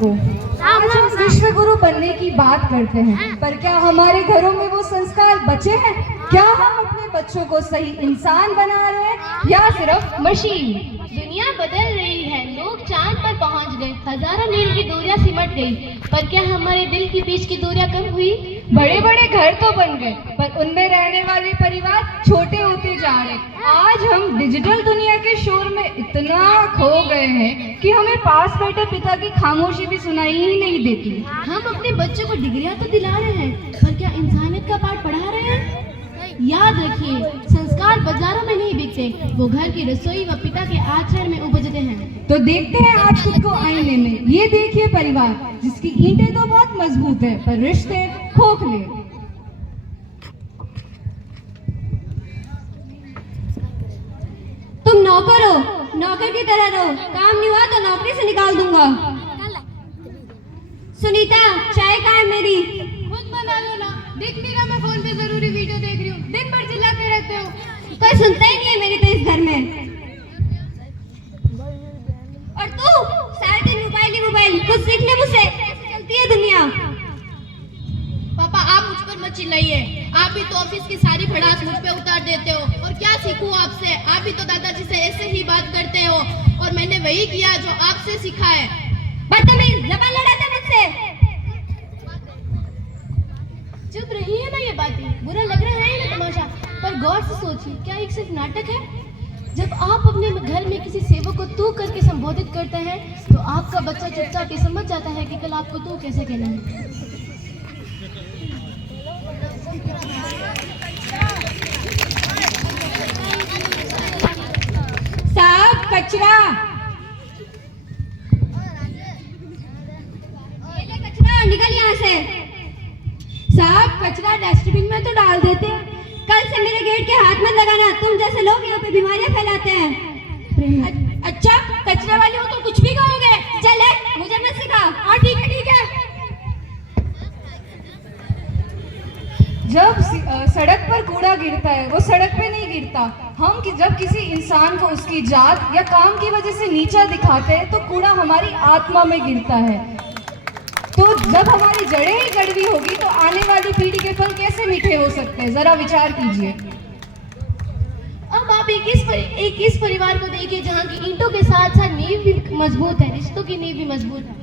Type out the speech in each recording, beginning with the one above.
सबको। आज हम विश्व गुरु बनने की बात करते हैं, पर क्या हमारे घरों में वो संस्कार बचे हैं? क्या हम अपने बच्चों को सही इंसान बना रहे हैं या सिर्फ मशीन? दुनिया बदल रही है, लोग चांद पर पहुंच गए, हजारों मील की दूरियां सिमट गई, पर क्या हमारे दिल के बीच की दूरियां कम हुई? बड़े बड़े घर तो बन गए, पर उनमें रहने वाले परिवार छोटे होते जा रहे। आज हम डिजिटल दुनिया के शोर में इतना खो गए हैं कि हमें पास बैठे पिता की खामोशी भी सुनाई ही नहीं देती। हम अपने बच्चों को डिग्रियां तो दिला रहे हैं, पर क्या इंसानियत का पाठ पढ़ा रहे हैं? याद रखिए, संस्कार बाजारों में नहीं बिकते, वो घर की रसोई व पिता के आचरण में उपजते हैं। तो देखते हैं आप खुद को आईने में। ये देखिए परिवार जिसकी ईंटें तो बहुत मजबूत है, पर रिश्ते खोखले। तुम नौकर हो, नौकर की तरह रहो, काम नहीं हुआ तो नौकरी से निकाल दूंगा। सुनीता, चाय कहाँ है मेरी? खुद बना लो ना, देख नहीं रहा मैं फोन पे जरूरी वीडियो देख रही हूँ, दिन भर चिल्लाते रहते हो। कोई सुनता ही नहीं है मेरी तो इस घर में। और तू सारे दिन मोबाइल ही मोबाइल, कुछ सीख ले मुझसे, कैसे चलती है दुनिया। पापा आप मुझ पर मत चिल्लाइए, आप भी तो ऑफिस की सारी भड़ास मुझ पे उतार देते हो, और क्या सीखूं आपसे? आप भी तो दादाजी से ऐसे ही बात करते हो, और मैंने वही किया जो आपसे सीखा है। बदतमीज, जबान लड़ाते मुझसे। चुप रही है ना, ये बातें बुरा लग रहा है ना तमाशा, पर गौर से सोचिए, क्या एक सिर्फ नाटक है? जब आप अपने घर में किसी सेवक को तू करके संबोधित करते हैं, तो आपका बच्चा चुपचाप ये समझ जाता है कि कल आपको तू कैसे कहना है। साहब कचरा, ये ले कचरा, निकल यहाँ से। साहब कचरा डस्टबिन में तो डाल देते हैं, कल से मेरे गेट के हाथ मत लगाना, तुम जैसे लोग यहाँ पे बीमारियां फैलाते हैं। अच्छा, कचरे वाले हो तो कुछ भी कहोगे? चल मुझे मत सिखा। हाँ ठीक है ठीक है। जब सड़क पर कूड़ा गिरता है, वो सड़क पे नहीं गिरता। हम जब किसी इंसान को उसकी जात या काम की वजह से नीचा दिखाते हैं, तो कूड़ा हमारी आत्मा में गिरता है। तो जब हमारी जड़ें ही कड़वी होगी, तो आने वाली पीढ़ी के फल कैसे मीठे हो सकते हैं? जरा विचार कीजिए। अब आप एक इस परिवार को देखिए जहाँ की ईंटों के साथ साथ नींव भी मजबूत है, रिश्तों की नींव भी मजबूत है।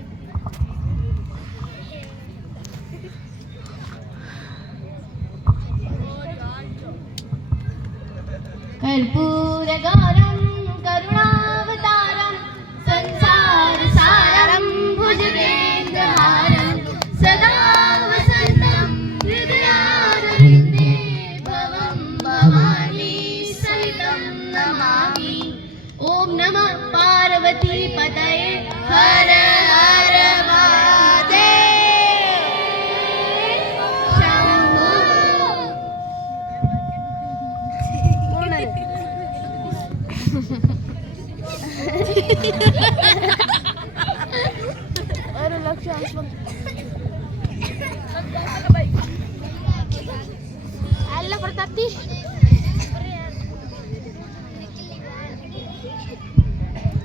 कर्पूर गौरम करुणावतारम संसार सारम भुजगेन्द्रहारम सदा वसंतम हृदयारविंदे भवं भवानी सहितं नमामि। ओम नमः पार्वती पतये हर हर महादेव शंभो। अरे लक्ष्य अल्लाह प्रताप्ती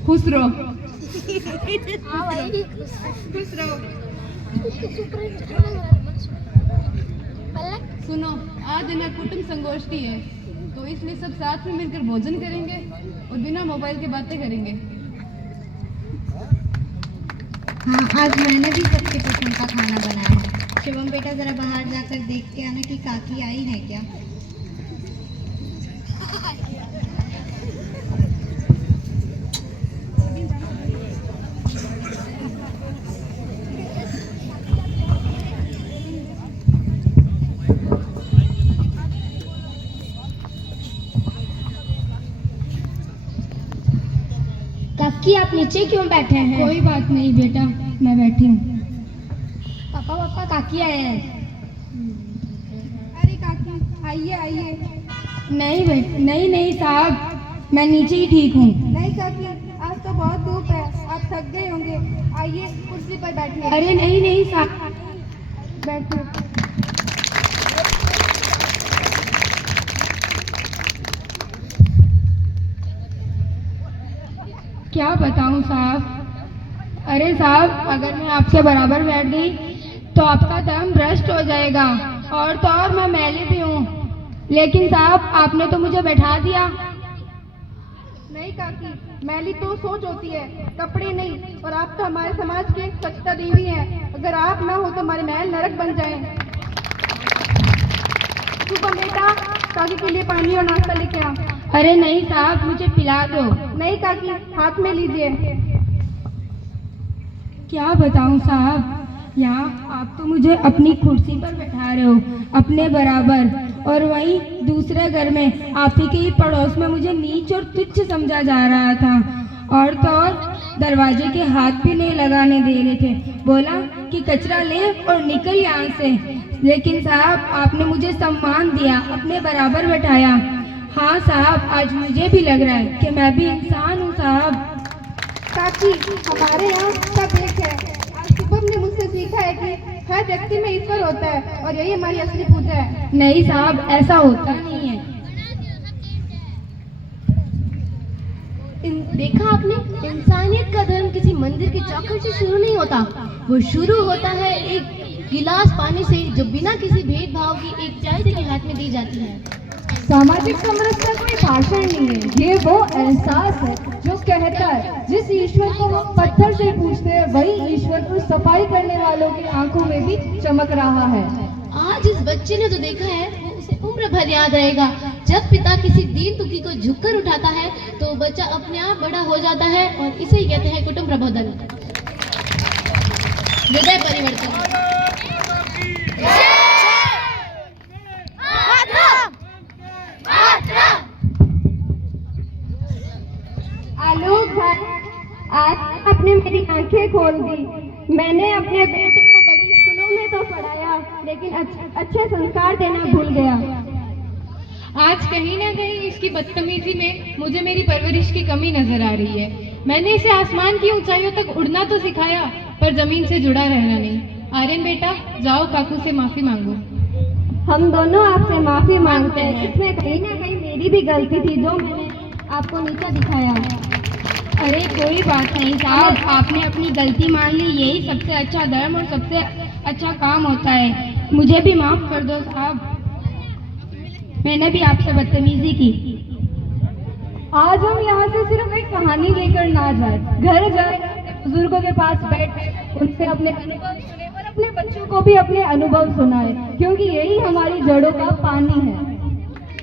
खुश रहो। खुश रहो। सुनो, आज है ना कुटुंब संगोष्ठी है, तो इसलिए सब साथ में मिलकर भोजन करेंगे और बिना मोबाइल के बातें करेंगे। हाँ, आज मैंने भी सबके पसंद का खाना बनाया है। शिवम बेटा जरा बाहर जाकर देख के आना कि काकी आई है क्या। काकी आप नीचे क्यों बैठे हैं? कोई बात नहीं बेटा, मैं बैठी हूँ। पापा पापा काकी आए हैं। अरे काकी आइए आइए। नहीं नहीं साहब, मैं नीचे ही ठीक हूँ। नहीं काकी, आज तो बहुत धूप है, आप थक गए होंगे, आइए कुर्सी पर बैठिए। अरे नहीं साहब, बैठो। क्या बताऊं साहब, अरे साहब, अगर मैं आपके बराबर बैठ गई तो आपका दम भ्रष्ट हो जाएगा, और तो और मैं मैली भी हूँ। लेकिन साहब, आपने तो मुझे बैठा दिया। नहीं काकी, मैली तो सोच होती है, कपड़े नहीं। और आप तो हमारे समाज के स्वच्छता देवी हैं। अगर आप ना हो तो हमारे महल नरक बन जाएं। शुभम बेटा, काकी के लिए पानी और नाश्ता लेके आ। अरे नहीं साहब, मुझे पिला दो। नहीं काकी, हाथ में लीजिए। क्या बताऊं साहब, यहाँ आप तो मुझे अपनी कुर्सी पर बैठा रहे हो, अपने बराबर, और वहीं दूसरे घर में आप ही के ही पड़ोस में मुझे नीच और तुच्छ समझा जा रहा था। और तो और दरवाजे के हाथ भी नहीं लगाने दे रहे थे, बोला कि कचरा ले और निकल यहाँ से। लेकिन साहब, आपने मुझे सम्मान दिया, अपने बराबर बैठाया। हाँ साहब, आज मुझे भी लग रहा है कि मैं भी इंसान हूँ साहब। काकी, हमारे यहाँ सब एक है। आज शुभम ने मुझसे सीखा है कि हर व्यक्ति में ईश्वर होता है, और यही हमारी असली पूजा है। नहीं साहब, ऐसा होता नहीं है। देखा आपने, इंसानियत का धर्म किसी मंदिर के चौखट से शुरू नहीं होता। वो शुरू होता है एक गिलास पानी से, जो बिना किसी भेदभाव की एक चाय के हाथ में दी जाती है। सामाजिक समरसता कोई भाषण नहीं है, ये वो एहसास है जो कहता है जिस ईश्वर को हम पत्थर से पूछते हैं, वही ईश्वर उस सफाई करने वालों की आंखों में भी चमक रहा है। आज इस बच्चे ने जो देखा है वो उसे उम्र भर याद रहेगा। जब पिता किसी दीन दुखी को झुककर उठाता है तो बच्चा अपने आप बड़ा हो जाता है, और इसे ही कहते हैं कुटुंब प्रबोधन, हृदय परिवर्तन। आलोक भाई, आज आपने मेरी आंखें खोल दी। मैंने अपने बेटे को बड़ी स्कूलों में तो पढ़ाया, लेकिन अच्छे संस्कार देना भूल गया। आज कहीं ना कहीं इसकी बदतमीजी में मुझे मेरी परवरिश की कमी नजर आ रही है। मैंने इसे आसमान की ऊंचाइयों तक उड़ना तो सिखाया, पर जमीन से जुड़ा रहना नहीं। आर्यन बेटा, जाओ काकू से माफी मांगो। हम दोनों आपसे माफी मांगते हैं। इसमें कहीं ना कहीं मेरी भी गलती थी, जो मैंने आपको नीचा दिखाया। अरे कोई बात नहीं साहब, आपने अपनी गलती मान ली, यही सबसे अच्छा धर्म और सबसे अच्छा काम होता है। मुझे भी माफ कर दो साहब, मैंने भी आपसे बदतमीजी की। आज हम यहाँ से सिर्फ एक कहानी लेकर ना जाए, घर जाए, बुजुर्गों के पास बैठे, उनसे अपने अनुभव सुने और अपने बच्चों को भी अपने अनुभव सुनाए, क्योंकि यही हमारी जड़ों का पानी है।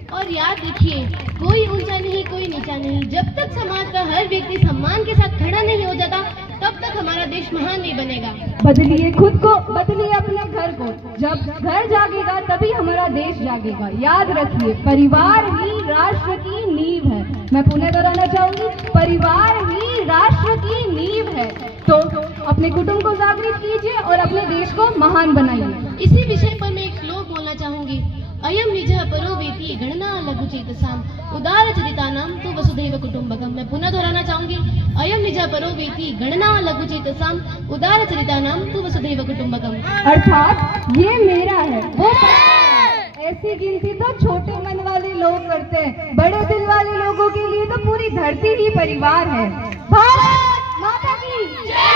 और याद रखिए, कोई ऊंचा नहीं, कोई नीचा नहीं। जब तक समाज का हर व्यक्ति सम्मान के साथ खड़ा नहीं हो जाता, तब तक हमारा देश महान नहीं बनेगा। बदलिए खुद को, बदलिए अपने घर को। जब घर जागेगा तभी हमारा देश जागेगा। याद रखिए, परिवार ही राष्ट्र की नींव है। मैं पुनः दोहराना चाहूंगी, परिवार ही राष्ट्र की नींव है। तो अपने कुटुंब को जागृत कीजिए और अपने देश को महान बनाइए। इसी विषय पर मैं एक श्लोक बोलना चाहूंगी। अयम निजः परो वेति गणना लघुचेतसाम उदार चरितानाम तु वसुधैव कुटुंबकम। मैं पुनः दोहराना चाहूंगी, अयम निजः परो वेति गणना लघुचेतसाम उदार चरितानाम तु वसुधैव कुटुंबकम। अर्थात ये मेरा है, वो ऐसी गिनती तो छोटे मन वाले लोग करते हैं, बड़े दिल वाले लोगों के लिए तो पूरी धरती ही परिवार है। भारत माता की जय।